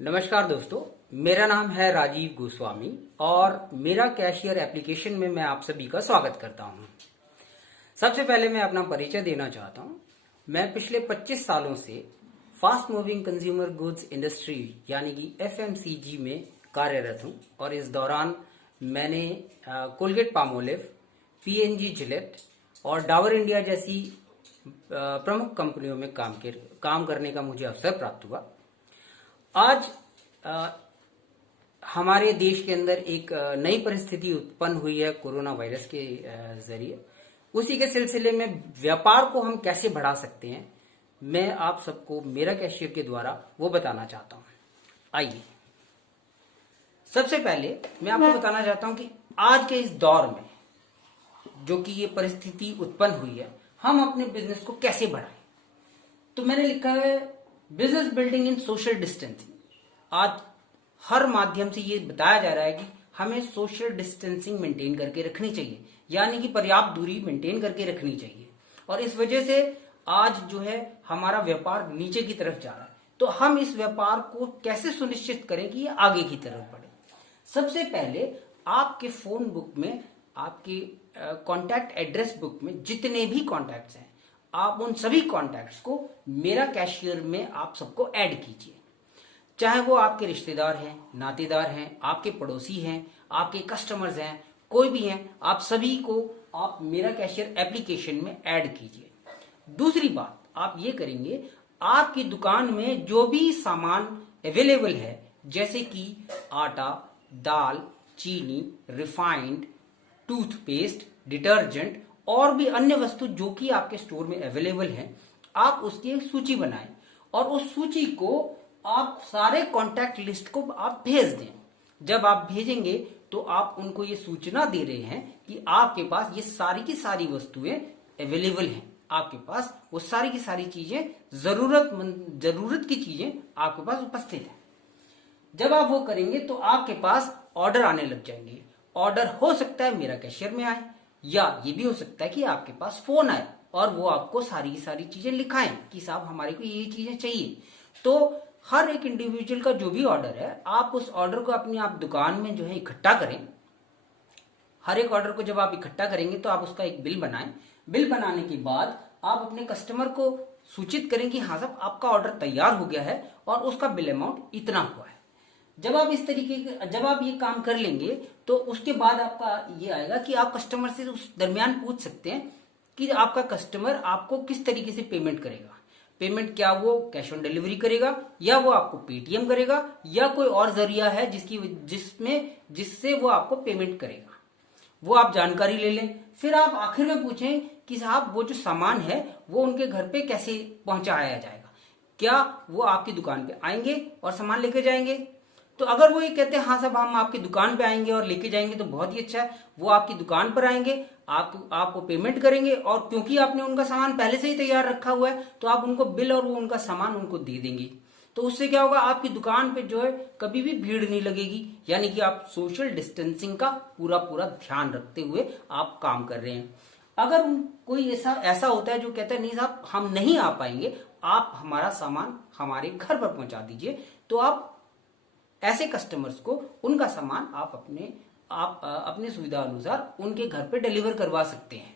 नमस्कार दोस्तों, मेरा नाम है राजीव गोस्वामी और मेरा कैशियर एप्लीकेशन में मैं आप सभी का स्वागत करता हूं। सबसे पहले मैं अपना परिचय देना चाहता हूं। मैं पिछले 25 सालों से fast moving consumer goods industry यानी कि एफएमसीजी में कार्यरत हूं और इस दौरान मैंने कोलगेट पामोलिव, पीएनजी जिलेट और डाबर इंडिया जैसी प्रमुख कंपनियों में काम करने का मुझे अवसर प्राप्त हुआ। आज हमारे देश के अंदर एक नई परिस्थिति उत्पन्न हुई है कोरोना वायरस के जरिए। उसी के सिलसिले में व्यापार को हम कैसे बढ़ा सकते हैं, मैं आप सबको मेरा कैशियर के द्वारा वो बताना चाहता हूं। आइए, सबसे पहले मैं आपको बताना चाहता हूं कि आज के इस दौर में जो कि ये परिस्थिति उत्पन्न हुई है, हम अपने बिजनेस को कैसे बढ़ाएं। तो मैंने लिखा है business building in social distancing. आज हर माध्यम से ये बताया जा रहा है कि हमें सोशल डिस्टेंसिंग मेंटेन करके रखनी चाहिए, यानी कि पर्याप्त दूरी मेंटेन करके रखनी चाहिए। और इस वजह से आज जो है हमारा व्यापार नीचे की तरफ जा रहा है। तो हम इस व्यापार को कैसे सुनिश्चित करें कि ये आगे की तरफ बढ़े। सबसे पहले आपके फोन बुक में, आपके कॉन्टैक्ट एड्रेस बुक में जितने भी कॉन्टैक्ट्स हैं, आप उन सभी कॉन्टैक्ट्स को मेरा कैशियर में आप सबको ऐड कीजिए। चाहे वो आपके रिश्तेदार हैं, नातेदार हैं, आपके पड़ोसी हैं, आपके कस्टमर्स हैं, कोई भी हैं, आप सभी को आप मेरा कैशियर एप्लीकेशन में ऐड कीजिए। दूसरी बात आप ये करेंगे, आपकी दुकान में जो भी सामान अवेलेबल है, जैसे कि आटा, दाल, चीनी, रिफाइंड, टूथपेस्ट, डिटर्जेंट और भी अन्य वस्तु जो कि आपके स्टोर में अवेलेबल है, आप उसकी एक सूची बनाएं और उस सूची को आप सारे कॉन्टैक्ट लिस्ट को आप भेज दें। जब आप भेजेंगे तो आप उनको ये सूचना दे रहे हैं कि आपके पास ये सारी की सारी वस्तुएं अवेलेबल हैं, आपके पास वो सारी की सारी चीजें जरूरत की चीजें आपके पास उपस्थित है। जब आप वो करेंगे तो आपके पास ऑर्डर आने लग जाएंगे। ऑर्डर हो सकता है मेरा कैशियर में आए, या ये भी हो सकता है कि आपके पास फोन आए और वो आपको सारी की सारी चीजें लिखाएं कि साहब हमारे को ये चीजें चाहिए। तो हर एक इंडिविजुअल का जो भी ऑर्डर है, आप उस ऑर्डर को अपनी आप दुकान में जो है इकट्ठा करें। हर एक ऑर्डर को जब आप इकट्ठा करेंगे तो आप उसका एक बिल बनाएं। बिल बनाने के बाद आप अपने कस्टमर को सूचित करें कि हाँ साहब आपका ऑर्डर तैयार हो गया है और उसका बिल अमाउंट इतना हुआ है। जब आप ये काम कर लेंगे तो उसके बाद आपका ये आएगा कि आप कस्टमर से उस दरमियान पूछ सकते हैं कि आपका कस्टमर आपको किस तरीके से पेमेंट करेगा। पेमेंट क्या वो कैश ऑन डिलीवरी करेगा, या वो आपको पेटीएम करेगा, या कोई और जरिया है जिससे वो आपको पेमेंट करेगा। वो आप जानकारी ले लें। फिर आप आखिर में पूछें कि साहब वो जो सामान है वो उनके घर पे कैसे पहुंचाया जाएगा। क्या वो आपकी दुकान पे आएंगे और सामान लेके जाएंगे? तो अगर वो ये कहते हैं हाँ साहब हम आपकी दुकान पे आएंगे और लेके जाएंगे तो बहुत ही अच्छा है। वो आपकी दुकान पर आएंगे, आपको पेमेंट करेंगे और क्योंकि आपने उनका सामान पहले से ही तैयार रखा हुआ है तो आप उनको बिल और वो उनका सामान उनको दे देंगे। तो उससे क्या होगा, आपकी दुकान पे जो है कभी भी भीड़ नहीं लगेगी, यानी कि आप सोशल डिस्टेंसिंग का पूरा ध्यान रखते हुए आप काम कर रहे हैं। अगर कोई ऐसा होता है जो कहता है नहीं साहब हम नहीं आ पाएंगे, आप हमारा सामान हमारे घर पर पहुंचा दीजिए, तो आप ऐसे कस्टमर्स को उनका सामान आप अपने सुविधा अनुसार उनके घर पे डिलीवर करवा सकते हैं।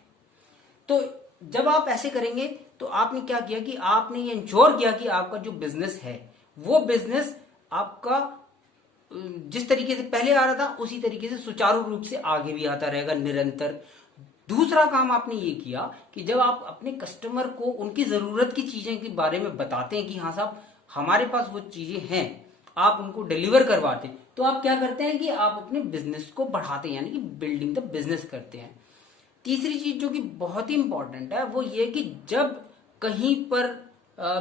तो जब आप ऐसे करेंगे तो आपने क्या किया कि आपने ये इंश्योर किया कि आपका जो बिजनेस है वो बिजनेस आपका जिस तरीके से पहले आ रहा था उसी तरीके से सुचारू रूप से आगे भी आता रहेगा निरंतर। दूसरा काम आपने ये किया कि जब आप अपने कस्टमर को उनकी जरूरत की चीजें के बारे में बताते हैं कि हाँ साहब हमारे पास वो चीजें हैं, आप उनको डिलीवर करवाते, तो आप क्या करते हैं कि आप अपने बिजनेस को बढ़ाते हैं, यानी कि बिल्डिंग द बिजनेस करते हैं। तीसरी चीज जो कि बहुत ही इंपॉर्टेंट है वो ये कि जब कहीं पर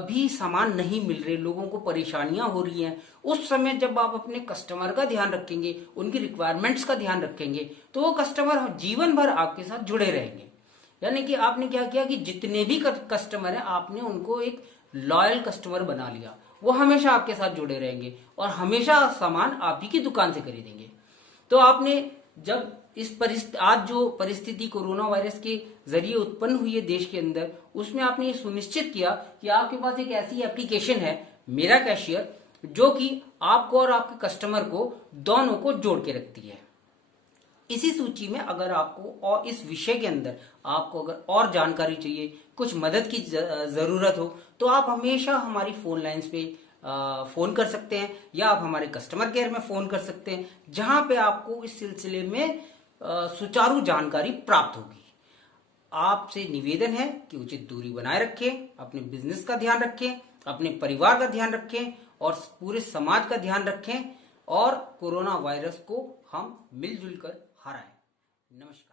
भी सामान नहीं मिल रहे, लोगों को परेशानियां हो रही हैं, उस समय जब आप अपने कस्टमर का ध्यान रखेंगे, उनकी रिक्वायरमेंट्स का ध्यान रखेंगे, तो वो कस्टमर जीवन भर आपके साथ जुड़े रहेंगे। यानी कि आपने क्या किया कि जितने भी कस्टमर हैं आपने उनको एक लॉयल कस्टमर बना लिया। वो हमेशा आपके साथ जुड़े रहेंगे और हमेशा सामान आप ही की दुकान से खरीदेंगे। तो आपने जब आज जो परिस्थिति कोरोना वायरस के जरिए उत्पन्न हुई है देश के अंदर, उसमें आपने ये सुनिश्चित किया कि आपके पास एक ऐसी एप्लीकेशन है मेरा कैशियर जो कि आपको और आपके कस्टमर को दोनों को जोड़ के रखती है। इसी सूची में अगर आपको और इस विषय के अंदर आपको अगर और जानकारी चाहिए, कुछ मदद की जरूरत हो, तो आप हमेशा हमारी फोन लाइंस पे फोन कर सकते हैं या आप हमारे कस्टमर केयर में फोन कर सकते हैं, जहां पे आपको इस सिलसिले में सुचारू जानकारी प्राप्त होगी। आपसे निवेदन है कि उचित दूरी बनाए रखें, अपने बिजनेस का ध्यान रखें, अपने परिवार का ध्यान रखें और पूरे समाज का ध्यान रखें और कोरोना वायरस को हम मिलजुल कर हराएं। नमस्कार।